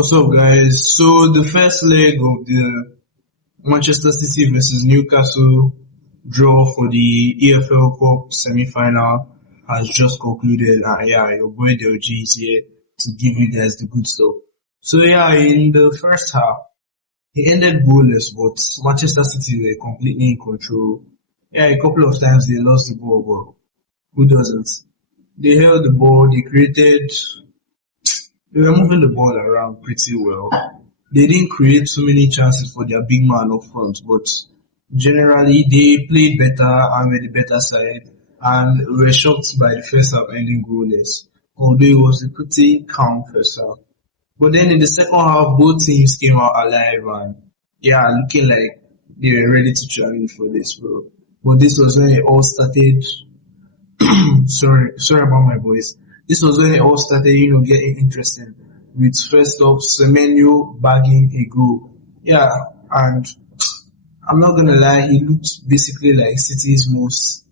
What's up, guys? So the first leg of the Manchester City versus Newcastle draw for the EFL Cup semi-final has just concluded. And yeah, your boy Del G is here to give you guys the good stuff. So yeah, in the first half, it ended goalless, but Manchester City were completely in control. Yeah, a couple of times they lost the ball, but who doesn't? They held the ball, they were moving the ball around pretty well. They didn't create too many chances for their big man up front, but generally they played better and were the better side, and were shocked by the first half ending goalless, although it was a pretty calm first half. But then in the second half, both teams came out alive and yeah, looking like they were ready to challenge for this, bro. But this was when it all started. Sorry about my voice. This was when it all started, getting interesting. With first up, Semenyo bagging a goal. Yeah, and I'm not gonna lie, he looked basically like City's most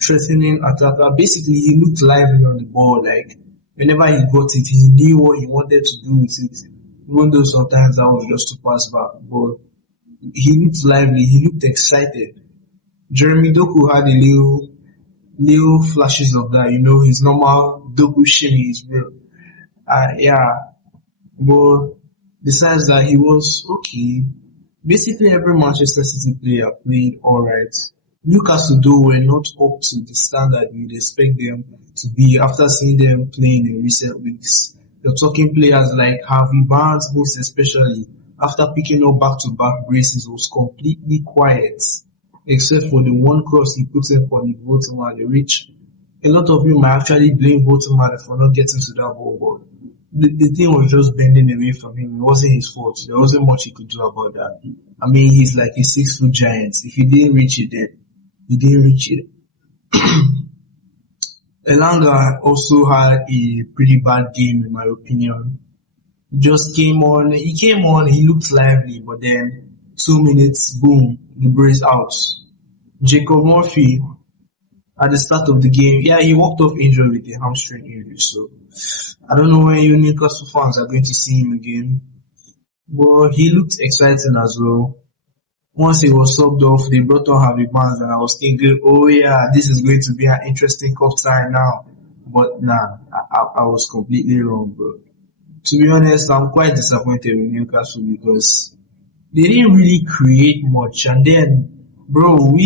threatening attacker. Basically, he looked lively on the ball. Like whenever he got it, he knew what he wanted to do with it. Even though sometimes that was just to pass back, but he looked lively. He looked excited. Jeremy Doku had a little flashes of that, his normal Doku shimmies, bro. Yeah, but besides that, he was okay. Basically, every Manchester City player played alright. Newcastle, though, were not up to the standard you'd expect them to be after seeing them playing in recent weeks. You're talking players like Harvey Barnes, most especially, after picking up back-to-back braces, was completely quiet, except for the one cross he put in for the Votemade, which a lot of you might actually blame Votemade for not getting to that ball, but the thing was just bending away from him. It wasn't his fault. There wasn't much he could do about that. I mean, he's like a 6-foot giant. If he didn't reach it, then he didn't reach it. Elanga also had a pretty bad game, in my opinion. He came on, he looked lively, but then 2 minutes, boom, the brace out. Jacob Murphy, at the start of the game, yeah, he walked off injured with a hamstring injury, so I don't know when you Newcastle fans are going to see him again. But he looked exciting as well. Once he was subbed off, they brought on Harvey Barnes, and I was thinking, oh yeah, this is going to be an interesting cup tie now. But nah, I was completely wrong, bro. To be honest, I'm quite disappointed with Newcastle because they didn't really create much. And then, bro,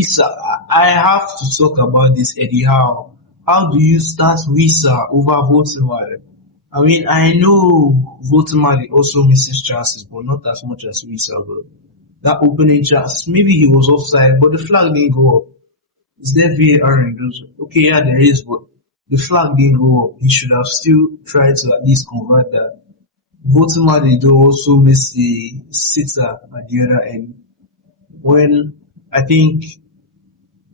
I have to talk about this, Eddie Howe. How do you start Wisa over Votemade? I mean, I know Votemade also misses chances, but not as much as Wisa, bro. That opening chance, maybe he was offside, but the flag didn't go up. Is there VAR in those? Okay, yeah, there is, but the flag didn't go up. He should have still tried to at least convert that. Votemade though also missed the sitter at the other end. When I think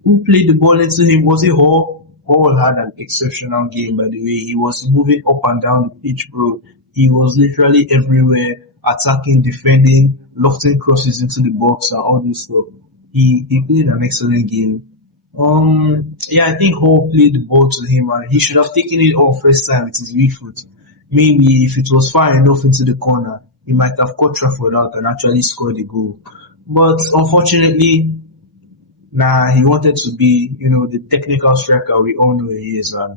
who played the ball into him, was it Hall? Hall had an exceptional game, by the way. He was moving up and down the pitch, bro. He was literally everywhere, attacking, defending, lofting crosses into the box and all this stuff. He played an excellent game. Yeah, I think Hall played the ball to him and he should have taken it off first time with his weak foot. Maybe if it was far enough into the corner, he might have caught Trafford out and actually scored the goal. But unfortunately, nah, he wanted to be, the technical striker we all know he is. And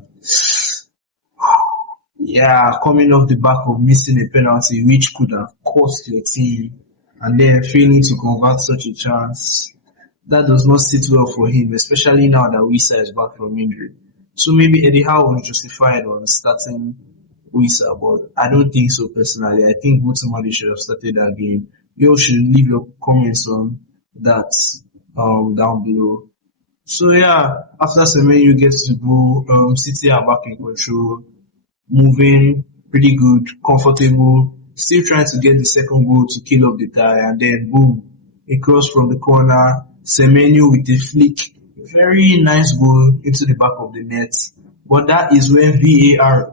yeah, coming off the back of missing a penalty, which could have cost your team, and then failing to convert such a chance, that does not sit well for him, especially now that Wisa is back from injury. So maybe Eddie Howe was justified on starting Wisa, but I don't think so personally. I think Votemade should have started that game. You all should leave your comments on that down below. So yeah, after Semenyo gets the goal, City are back in control, moving pretty good, comfortable, still trying to get the second goal to kill off the tie, and then boom, a cross from the corner, Semenyo with a flick, very nice goal into the back of the net. But that is when VAR,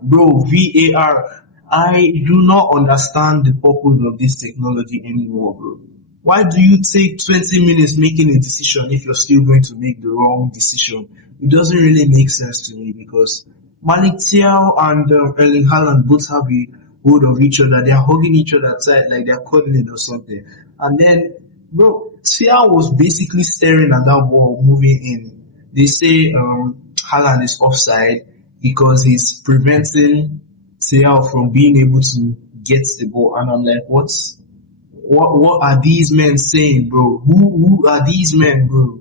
I do not understand the purpose of this technology anymore, bro. Why do you take 20 minutes making a decision if you're still going to make the wrong decision? It doesn't really make sense to me because Malik Thiaw and Erling Haaland both have a hold of each other. They're hugging each other tight like they're cuddling or something. And then, bro, Tia was basically staring at that ball moving in. They say Haaland is offside because he's preventing Tia from being able to get the ball. And I'm like, what are these men saying, bro? Who are these men, bro?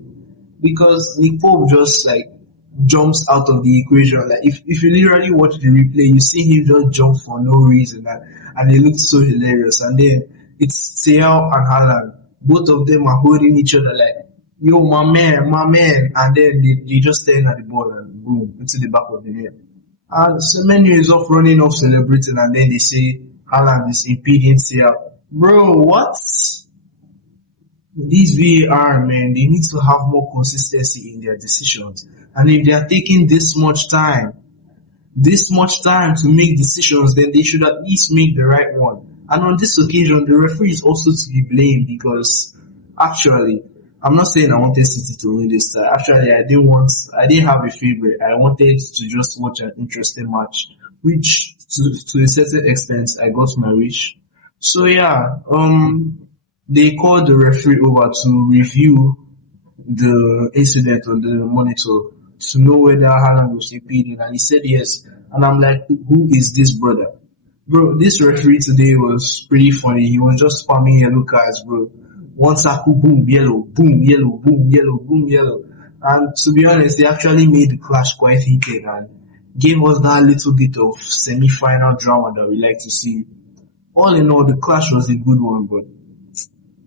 Because Nick Pope just like jumps out of the equation. Like if you literally watch the replay, you see him just jump for no reason, and it looks so hilarious. And then it's Thiel and Haaland. Both of them are holding each other like, yo, my man, and then they just staring at the ball and boom into the back of the net. And Semenyo is off running off celebrating, and then they say Haaland is impeding Thiel. Bro, what? These VAR, man, they need to have more consistency in their decisions. And if they are taking this much time to make decisions, then they should at least make the right one. And on this occasion, the referee is also to be blamed because actually, I'm not saying I wanted City to win this time. Actually, I didn't have a favorite. I wanted to just watch an interesting match, which to a certain extent, I got my wish. So yeah, they called the referee over to review the incident on the monitor to know whether Haaland was impeding, and he said yes. And I'm like, who is this brother? Bro, this referee today was pretty funny. He was just spamming yellow cards, bro. One tackle, boom, yellow, boom, yellow, boom, yellow, boom, yellow. And to be honest, they actually made the clash quite heated and gave us that little bit of semi-final drama that we like to see. All in all, the clash was a good one, but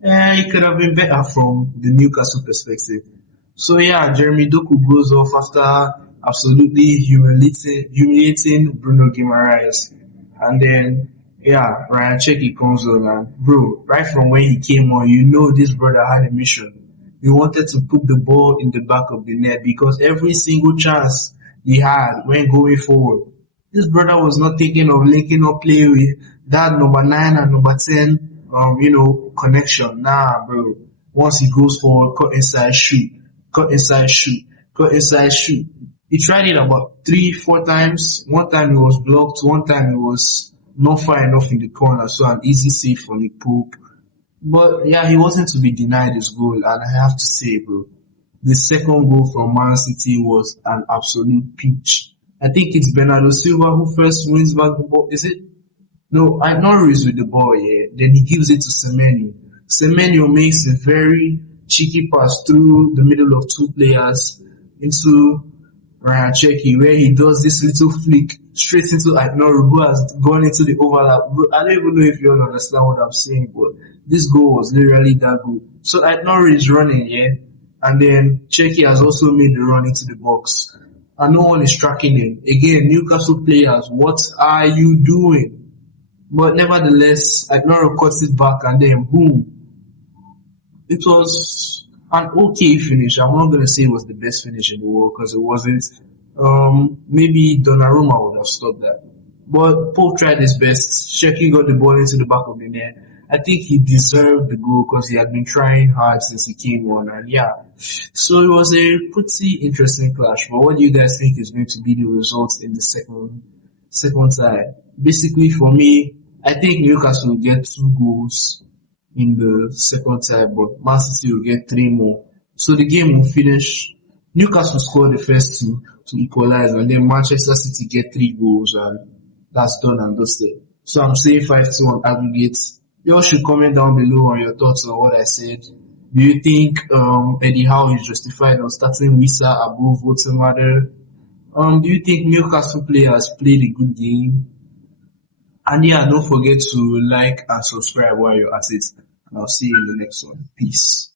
it could have been better from the Newcastle perspective. So yeah, Jeremy Doku goes off after absolutely humiliating Bruno Guimaraes. And then, yeah, Ryan Cherki comes on and, bro, right from when he came on, you know this brother had a mission. He wanted to put the ball in the back of the net because every single chance he had when going forward, this brother was not thinking of linking up play with that number 9 and number 10 connection. Nah, bro. Once he goes forward, cut inside, shoot. He tried it about 3-4 times. One time it was blocked. One time it was not far enough in the corner. So an easy save for Nick Pope. But yeah, he wasn't to be denied his goal. And I have to say, bro, the second goal from Man City was an absolute peach. I think it's Bernardo Silva who first wins back the ball. Is it? No, Norris with the ball, yeah. Then he gives it to Semenyo. Semenyo makes a very cheeky pass through the middle of two players into Ryan Cherki, where he does this little flick straight into Norris, who has gone into the overlap. I don't even know if you all understand what I'm saying, but this goal was literally that good. So Norris is running, yeah, and then Cherki has also made the run into the box, and no one is tracking him. Again, Newcastle players, what are you doing? But nevertheless, Ignoro cuts it back and then boom. It was an okay finish. I'm not going to say it was the best finish in the world because it wasn't. Maybe Donnarumma would have stopped that. But Pope tried his best. Cherki got the ball into the back of the net. I think he deserved the goal because he had been trying hard since he came on. And yeah, so it was a pretty interesting clash. But what do you guys think is going to be the results in the second side? Basically, for me, I think Newcastle will get 2 goals in the second time, but Man City will get 3 more. So the game will finish. Newcastle score the first 2 to equalize, and then Manchester City get 3 goals, and that's done and dusted. So I'm saying 5-2 on aggregate. You all should comment down below on your thoughts on what I said. Do you think Eddie Howe is justified on starting Wissa above Wotemader? Do you think Newcastle players played a good game? And yeah, don't forget to like and subscribe while you're at it. And I'll see you in the next one. Peace.